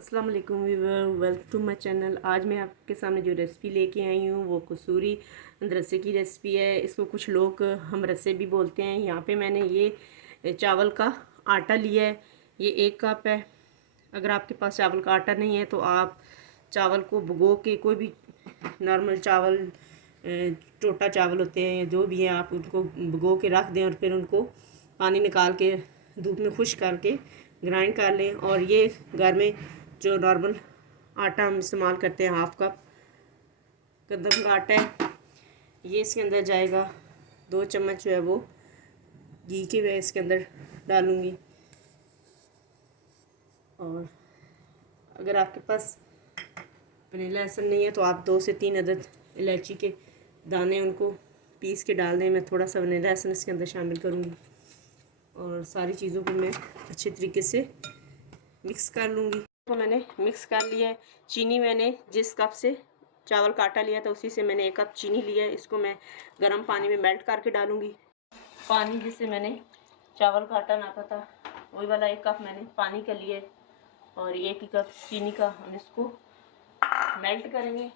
अस्सलाम वालेकुम viewer, welcome to my channel. आज मैं आपके सामने जो रेसिपी लेके आई हूँ वो कसूरी रस्से की रेसिपी है। इसको कुछ लोग हम रस्से भी बोलते हैं। यहाँ पे मैंने ये चावल का आटा लिया है, ये 1 कप है। अगर आपके पास चावल का आटा नहीं है तो आप चावल को भिगो के, कोई भी नॉर्मल चावल, टोटा चावल होते हैं जो भी हैं, आप उनको भिगो के रख दें और फिर उनको पानी निकाल के धूप में खुश्क करके ग्राइंड कर लें। और ये घर में जो नॉर्मल आटा हम इस्तेमाल करते हैं, 1/2 कप गंदम का आटा है, ये इसके अंदर जाएगा। 2 चम्मच जो है वो घी के मैं इसके अंदर डालूँगी। और अगर आपके पास वनीला एसेंस नहीं है तो आप 2 से 3 अदद इलायची के दाने उनको पीस के डाल दें। मैं थोड़ा सा वनीला एसेंस इसके अंदर शामिल करूँगी और सारी चीज़ों को मैं अच्छे तरीके से मिक्स कर लूँगी। तो मैंने मिक्स कर लिया है। चीनी मैंने जिस कप से चावल का आटा लिया था उसी से मैंने 1 कप चीनी लिया है। इसको मैं गर्म पानी में मेल्ट करके डालूँगी। पानी जिससे मैंने चावल का आटा नापा था वही वाला 1 कप मैंने पानी का लिया है और 1 कप चीनी का। हम इसको मेल्ट करेंगे।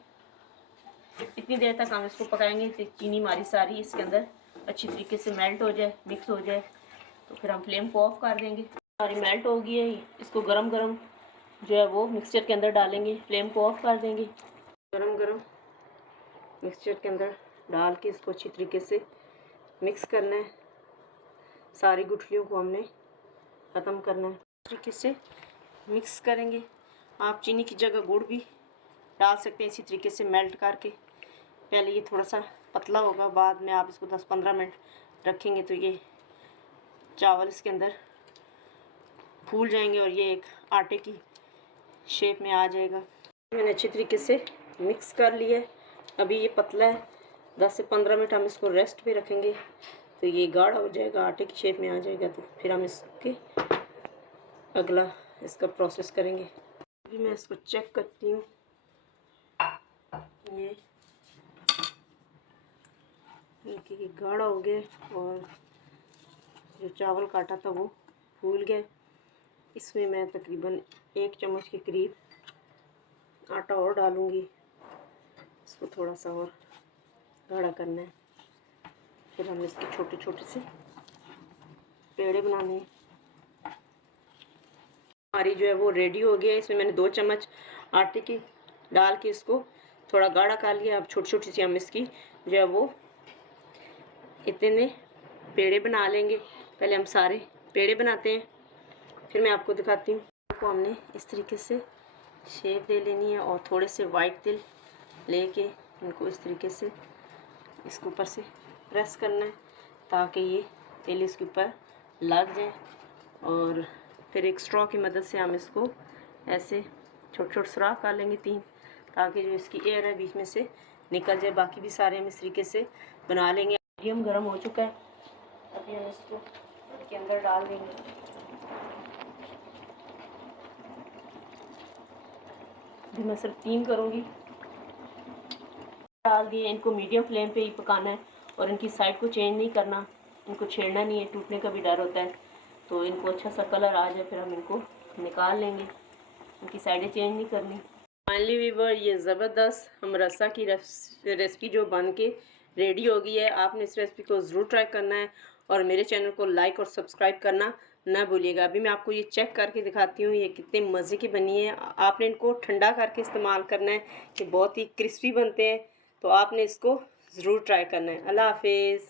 इतनी देर तक हम इसको पकाएंगे कि चीनी हमारी सारी इसके अंदर अच्छी तरीके से मेल्ट हो जाए, मिक्स हो जाए। तो फिर हम फ्लेम को ऑफ कर देंगे। हमारी मेल्ट हो गई है। इसको गरम गरम जो है वो मिक्सचर के अंदर डालेंगे। फ्लेम को ऑफ कर देंगे। गरम गरम मिक्सचर के अंदर डाल के इसको अच्छी तरीके से मिक्स करना है। सारी गुठलियों को हमने ख़त्म करना है। इस तरीके से मिक्स करेंगे। आप चीनी की जगह गुड़ भी डाल सकते हैं इसी तरीके से मेल्ट करके। पहले ये थोड़ा सा पतला होगा, बाद में आप इसको 10-15 मिनट रखेंगे तो ये चावल इसके अंदर फूल जाएंगे और ये एक आटे की शेप में आ जाएगा। मैंने अच्छी तरीके से मिक्स कर लिया है। अभी ये पतला है। 10 से 15 मिनट हम इसको रेस्ट पे रखेंगे तो ये गाढ़ा हो जाएगा, आटे की शेप में आ जाएगा। तो फिर हम इसके अगला इसका प्रोसेस करेंगे। अभी मैं इसको चेक करती हूँ। ये गाढ़ा हो गया और जो चावल काटा था वो फूल गया। इसमें मैं तकरीबन 1 चम्मच के करीब आटा और डालूँगी। इसको थोड़ा सा और गाढ़ा करना है। फिर हम इसके छोटे छोटे से पेड़े बनाने हैं। हमारी जो है वो रेडी हो गया है। इसमें मैंने 2 चम्मच आटे की डाल के इसको थोड़ा गाढ़ा कर लिया। अब छोटी छोटी सी हम इसकी जो है वो इतने पेड़े बना लेंगे। पहले हम सारे पेड़े बनाते हैं, फिर मैं आपको दिखाती हूँ। को हमने इस तरीके से शेप दे लेनी है और थोड़े से वाइट तिल लेके इनको इस तरीके से इसके ऊपर से प्रेस करना है ताकि ये तिल इसके ऊपर लग जाए। और फिर एक स्ट्रॉ की मदद से हम इसको ऐसे छोटे छोटे सुराख कर लेंगे 3, ताकि जो इसकी एयर है बीच में से निकल जाए। बाकी भी सारे हम इस तरीके से बना लेंगे। मीडियम गर्म हो चुका है। अभी हम इसको इसके अंदर डाल देंगे। अभी मैं सिर्फ 3 करूँगी। डाल दिए। इनको मीडियम फ्लेम पे ही पकाना है और इनकी साइड को चेंज नहीं करना। इनको छेड़ना नहीं है, टूटने का भी डर होता है। तो इनको अच्छा सा कलर आ जाए फिर हम इनको निकाल लेंगे। इनकी साइडें चेंज नहीं करनी। फाइनली वीवर, ये ज़बरदस्त हम रस्सा की रेसिपी जो बन के रेडी हो गई है। आपने इस रेसिपी को ज़रूर ट्राई करना है और मेरे चैनल को लाइक और सब्सक्राइब करना ना भूलिएगा। अभी मैं आपको ये चेक करके दिखाती हूँ ये कितने मज़े की बनी है। आपने इनको ठंडा करके इस्तेमाल करना है, कि बहुत ही क्रिस्पी बनते हैं। तो आपने इसको ज़रूर ट्राई करना है। अल्लाह हाफिज़।